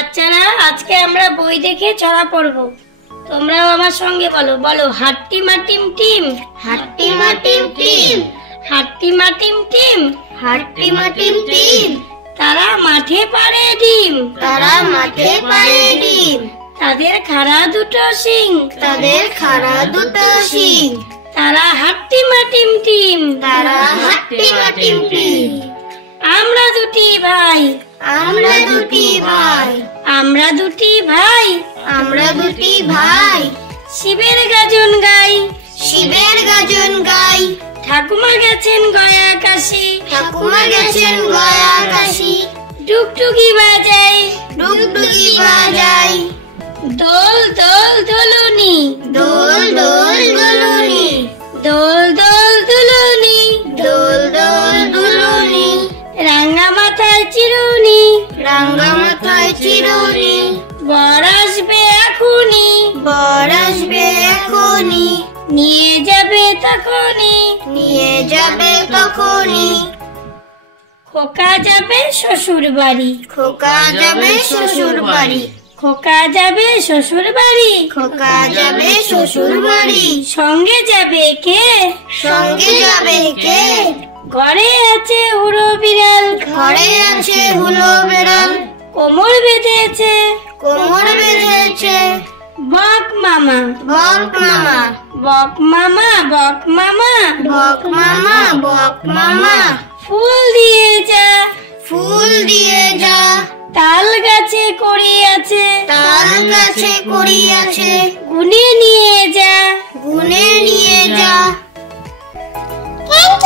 বাচ্চারা, আজকে আমরা বই দেখে ছড়া পড়বো। তোমরাও আমার সঙ্গে বলো, বলো হাট্টি মাটিম টিম, হাট্টি মাটিম টিম, হাট্টি মাটিম টিম, হাট্টি মাটিম টিম। তারা মাঠে পাড়ে ডিম, তারা মাঠে পাড়ে ডিম, তাদের খাড়া দুটো শিং, তাদের খাড়া দুটো শিং। তারা হাট্টি মাটিম টিম, তারা হাট্টি মাটিম টিম। আমরা দুটি ভাই, আমরা দুটি ভাই, আমরা দুটি ভাই, আমরা দুটি ভাই। শিবের গাজন গাই, শিবের গাজন গাই। ঠাকুমা গেছেন গয়া কাশি, ঠাকুমা গেছেন গয়া কাশি। ডুগডুগি বাজাই, ডুগডুগি বাজাই। দোল দোল দোলনি, দোল দোল দোলনি, দোল দোল দুলনি, দোল দোল দুলনি। রাঙ্গা মাথায় চিরুনি, রাঙ্গা মাথায় চিরুনি। বর আসবে এখুনি, বর আসবে এখনি, নিয়ে যাবে তখনই, নিয়ে যাবে তখনই। খোকা যাবে শ্বশুর বাড়ি, খোকা যাবে শ্বশুর বাড়ি, খোকা যাবে শ্বশুর বাড়ি, খোকা যাবে শ্বশুর বাড়ি। সঙ্গে যাবে কে, সঙ্গে যাবে কে? ঘরে আছে উড়ো বিড়াল, ঘরে আছে হুলো বেড়াল, কোমর বেঁধেছে কোমর বেঁধেছে বক মামা, বক মামা। বক মামা, বক মামা, বক মামা, বক মামা। ফুল দিয়ে যা, ফুল দিয়ে যা। তাল গাছে কড়ি আছে, তাল গাছে কড়ি আছে, গুনে নিয়ে যা। গুনে নিয়ে যা। থ্যাংক